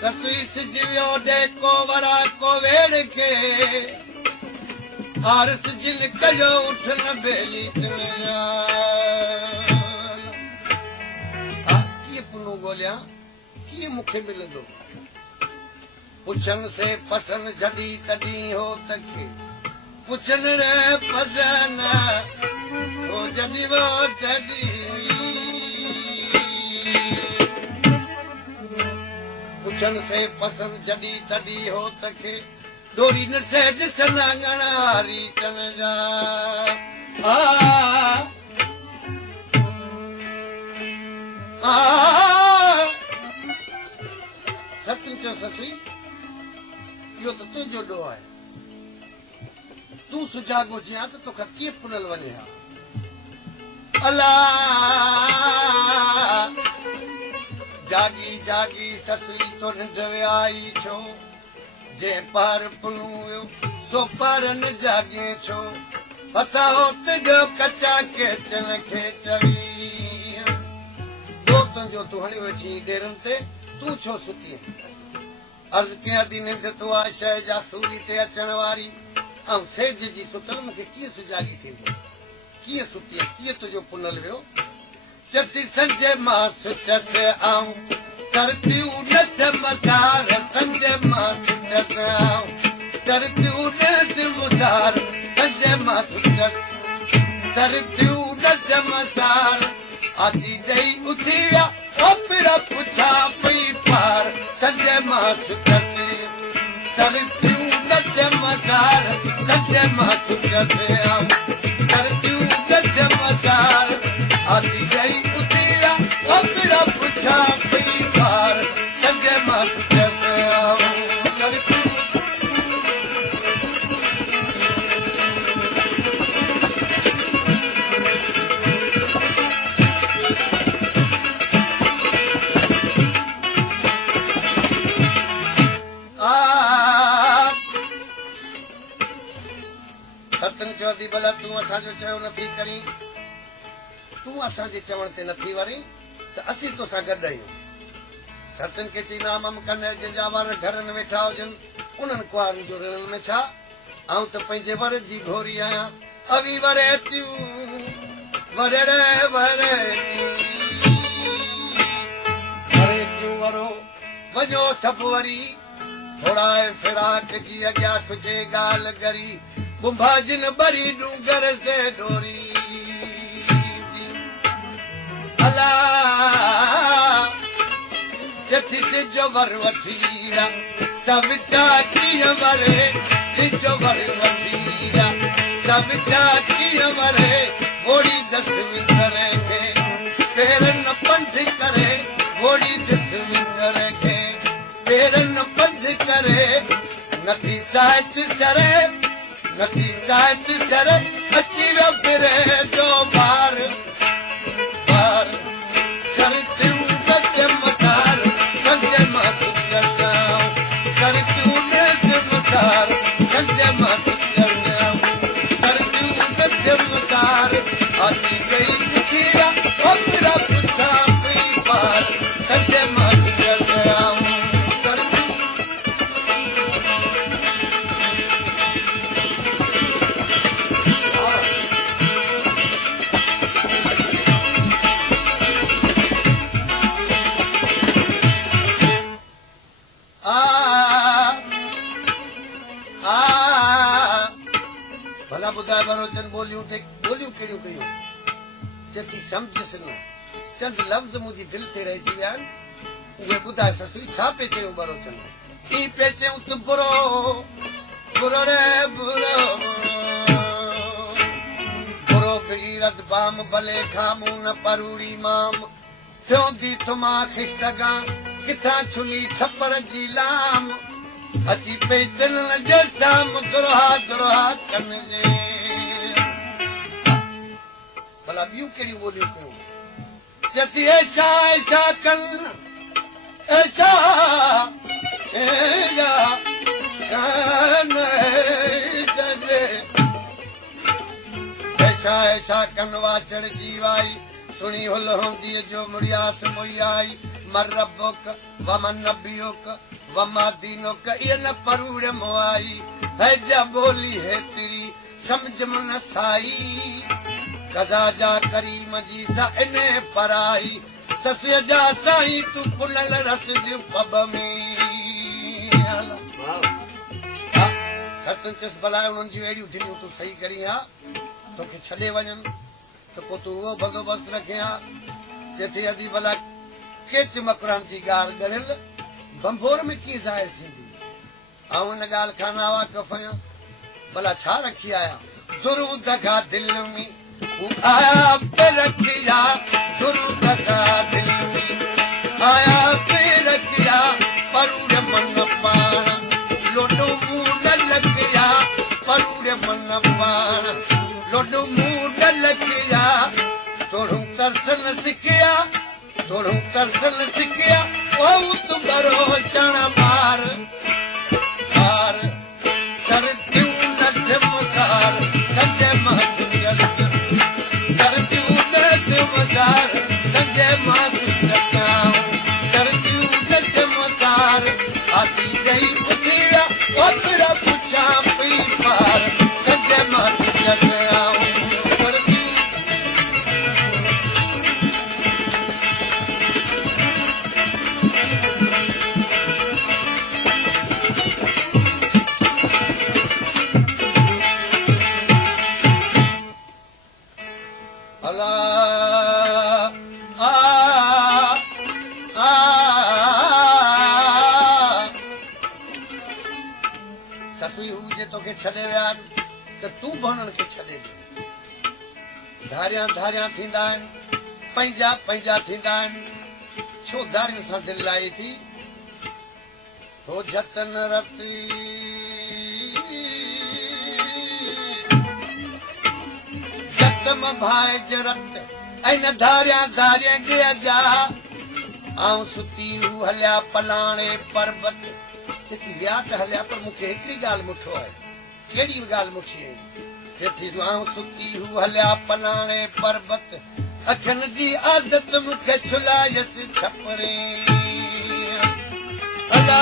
ससुई सिजवियो डेको वरा को वेड़ के आरस जिन कयो उठन बेली कीअं पुनो ॻोल्हियां कीअं मूंखे मिलंदो पुछन से पसन जॾी तॾहिं हो तखे पुछन रे पसन हो जॾी वो तॾी पुछन से पसन जॾी तॾी हो तखे डोरी न से ॾिसन ॻणारी चन जा सतु चयो ससुई इहो त तुंहिंजो ॾोह आहे तूं सुजाॻो जियां त तोखां कीअं पुनल वञे हा अला जागी जागी ससुई तो निंड वियाई छो जे पार पुनू वियो सो पार न जागे छो पता हो तुंहिंजो कचा केचन खे चवी तुंहिंजो तूं हणी वेठी डेरनि ते तूं छो सुती अर्ज़ कयां थी निंड तो आहे शइ जा सूरी ते अचण वारी ऐं सेज जी सुतल मूंखे कीअं सुजागी थींदी कीअं सुती कीअं तुंहिंजो पुनल वियो चती संजय मां सुतस आऊं सरतियूं नथ मसार संजय मां सुतस आऊं सरतियूं नथ मसार संजय मां सुतस सरतियूं नथ मसार आदि ॾेई उथी विया पिरा पुछा पई पार संजय मां सुतस सरतियूं नथ मसार संजय मां सुतस आऊं सरतियूं नथ मसार आदि ॾेई उथी विया पिरा पुछा पई पार संजय मां सुतस आऊं भला तूं असांजो चयो नथी करी तूं असांजे चवण ते नथी वरी त असीं तोसां गॾु आहियूं सरतन खे चईंदा मम कन जंहिंजा वार घरनि में वेठा हुजनि उन्हनि कुंवारनि जो रिणनि में छा आऊं त पंहिंजे वर जी घोरी आहियां अवी वरे थियूं वरे वरे वरे थियूं वरो वञो सभु वरी थोरा फिराक जी अॻियां सुजे ॻाल्हि गरी बुंभाजिन बरी डूंगर से डोरी अला जथी सिजो वर वठीरा सब चाकी मरे सिजो वर वठीरा सब चाकी मरे घोड़ी दस विंदर के पेरन पंध करे घोड़ी दस विंदर के पेरन पंध करे नथी साच सरे नथी साच सर अची वियो फिरे जो बार बार सरतियूं नथ मसार संजय मां सुतस आऊं सरतियूं नथ मसार संजय मां सुतस आऊं सरतियूं नथ मसार आदि ॾेई उथी विया पिरा पुछा पई पार संजय मां सुतस आऊं ॿुधाए बरोचन ॿोलियूं कहिड़ियूं कयूं चती सम्झसि न चंद लफ़्ज़ मुंहिंजी दिलि ते रहिजी विया आहिनि उहे ॿुधाए ससुई छा पे चयूं बरोचन ई पे चयूं त बुरो बुरो रे बुरो बुरो बिगीरत बाम भले खामू न परूड़ी माम ठहंदी थुमा खिश्तगा किथां छुली छपर जी लाम अची पई दिलि जे साम्हूं दुरहा दुरहा कनिजे भला ॿियूं कहिड़ियूं ॿोलियूं कयूं चती ऐसा ऐसा कन ऐसा ऐसा ऐसा कन वाछड़ जी वाई सुनी हुल होंदी जो मुड़ियास मुयाई मर रब्बुक वमन नबियुक वमा दीनुक ये न परूड़ मुआई है जा बोली है तेरी समझ मन साई कदा जा करीम जी सा इने पराई ससुय जा साई तू पुनल रस जी पब में सतचस भला उन्हनि जूं अहिड़ियूं दिलियूं तूं सही करी हा तोखे छॾे वञनि त पोइ तूं उहो बंदोबस्तु रखे हा चए थी अदी भला केच मकरान जी ॻाल्हि ॻरियल बंभोर में कीअं ज़ाहिर थींदी ऐं हिन ॻाल्हि खां नावा कफ़या भला छा रखी आया दुरूं दगा दिल में आया पे रखिया दुरूं दगा दिल में आया पे रखिया परूड़ मन पाण लोडो मुंह न लगिया परूड़ मन पाण लोडो मुंह न लगिया तोड़ू तरसन सिखिया तोड़ू तरसन सिखिया ओ तू बरो चण मार मार सर त्यूं नथ मसार संजय मासूर सर त्यूं नथ मसार संजय मासूर सर त्यूं नथ मसार आती गई उठिया ओतरा पुछा पई पार संजय मासूर तोखे छॾे विया त तूं बि हुननि खे छॾे ॾे धारियां धारियां थींदा आहिनि पंहिंजा पंहिंजा थींदा आहिनि छो धारियुनि सां दिलि लाई थी हो जतन रती जतम भाई जरत ऐं न धारियां धारियां ॾे जा आऊं सुती हू हलिया पलाणे पर्वत चेती विया त हलिया पर मूंखे हिकिड़ी ॻाल्हि मुठो आहे कहिड़ी ॻाल्हि मुठी आहे चेती आऊं सुती हू हलिया पलाणे पर्वत अखियुनि जी आदत मूंखे छुलायसि छपरे अला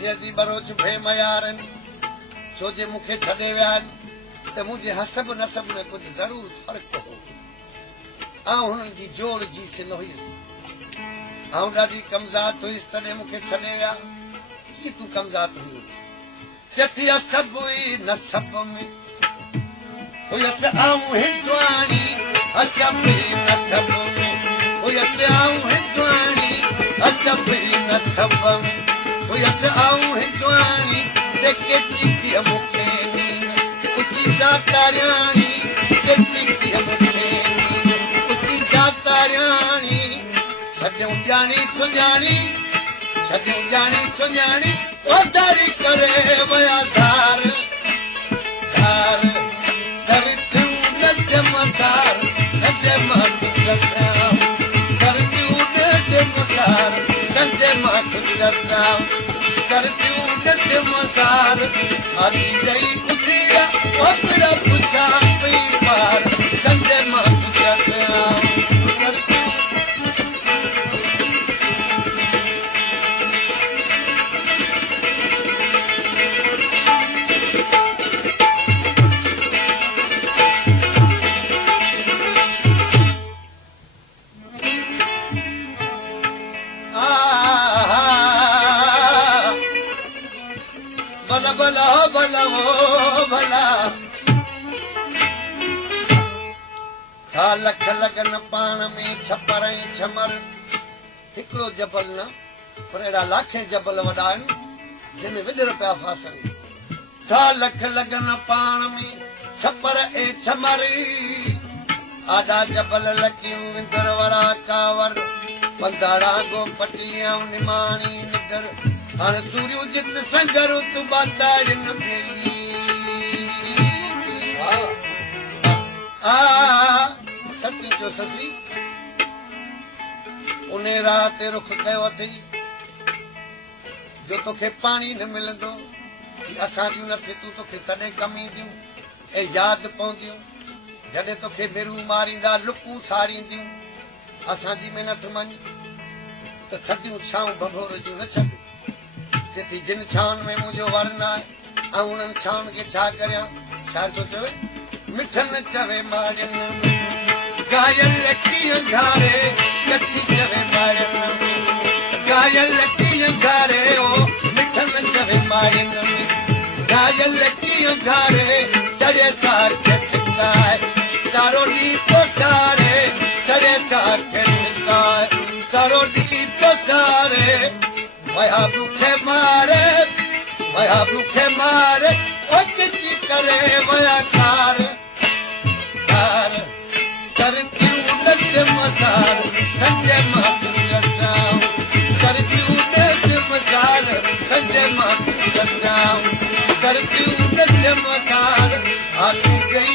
चेती बरोच भे मयारनि छो जे मूंखे छॾे विया आहिनि त मुंहिंजे हसब नसब में कुझु ज़रूर फ़र्क़ु हो ऐं हुननि जी जोड़ जी सिन हुयसि ऐं ॾाढी कमज़ात हुईसि तॾहिं मूंखे छॾे विया कीअं तूं कमज़ात हुई चथी असब हुई नसब में हुयसि आऊं हिंदवाणी असब नसब में हुयसि आऊं हिंदवाणी असब नसब में हुयसि आऊं हिंदवाणी सेके चीकी मूंखे उची ज़ातारियाणी चीकी मूंखे उची ज़ातारियाणी छॾियूं ॼाणी सुञाणी छॾियूं ॼाणी सुञाणी वधारी करे वया धार धार सर त्यूं नच मसार संजय मासूर सर त्यूं नच मसार संजय मासूर सर त्यूं नच मसार आदि गई उठिया ओपरा पुछा पई पार संजय मासूर भला भला वो भला था लख लगन पाण में छपर ऐं छमर हिकिड़ो जबल न पर अहिड़ा लाखे जबल वॾा आहिनि जंहिंमें विॾर पिया फासनि था लख लगन पाण में छपर ऐं छमर आॾा जबल लकियूं विंदर वारा कावर पंधाड़ा गो पटियां निमाणी निडर हाणे सूर्य जित संगर तू बाताड़ न मिली सती जो ससरी उन रात रुख कयो अथई जो तोखे पाणी न मिलंदो असां जूं नसीतूं तोखे तॾहिं कम ईंदियूं ऐं यादि पवंदियूं जॾहिं तोखे मेरू मारींदा लुकूं सारींदियूं असांजी महिनत मञ त थधियूं छाऊं बंभोर जूं न छॾ चेती जिन छाउनि में मुंहिंजो वर न आहे ऐं उन्हनि छाउनि खे छा करियां छा थो चवे मिठनि चवे माड़ियुनि गायल कीअं घारे कच्छी चवे माड़ियुनि गायल कीअं घारे ओ मिठनि चवे माड़ियुनि गायल कीअं घारे सड़े साग सिकाए सारो ॾींहुं पोसारे सड़े साग सिकाए सारो ॾींहुं पोसारे वया भूखे मारे ओ किसी करे वया कार सरकियूं नद मसार संजय मां सरकियूं नद मसार संजय मां सरकियूं नद मसार आखी गई